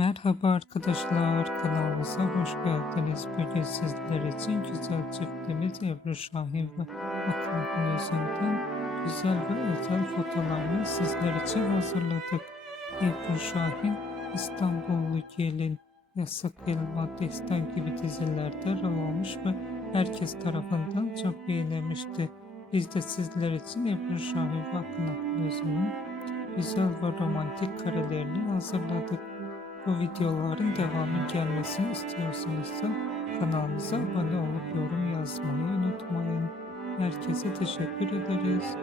Merhaba arkadaşlar, kanalımıza hoş geldiniz. Bugün sizler için güzel çiftimiz Ebru Şahin ve Akın Günözü'nden güzel ve özel fotolarını sizler için hazırladık. Ebru Şahin, İstanbullu Gelin, Yasak Elma, Destan gibi dizilerde rol almış ve herkes tarafından çok beğenilmişti. Biz de sizler için Ebru Şahin ve Akın Günözü'nün güzel ve romantik karelerini hazırladık. Bu videoların devamı gelmesini istiyorsanız da kanalımıza abone olup yorum yazmayı unutmayın. Herkese teşekkür ederiz.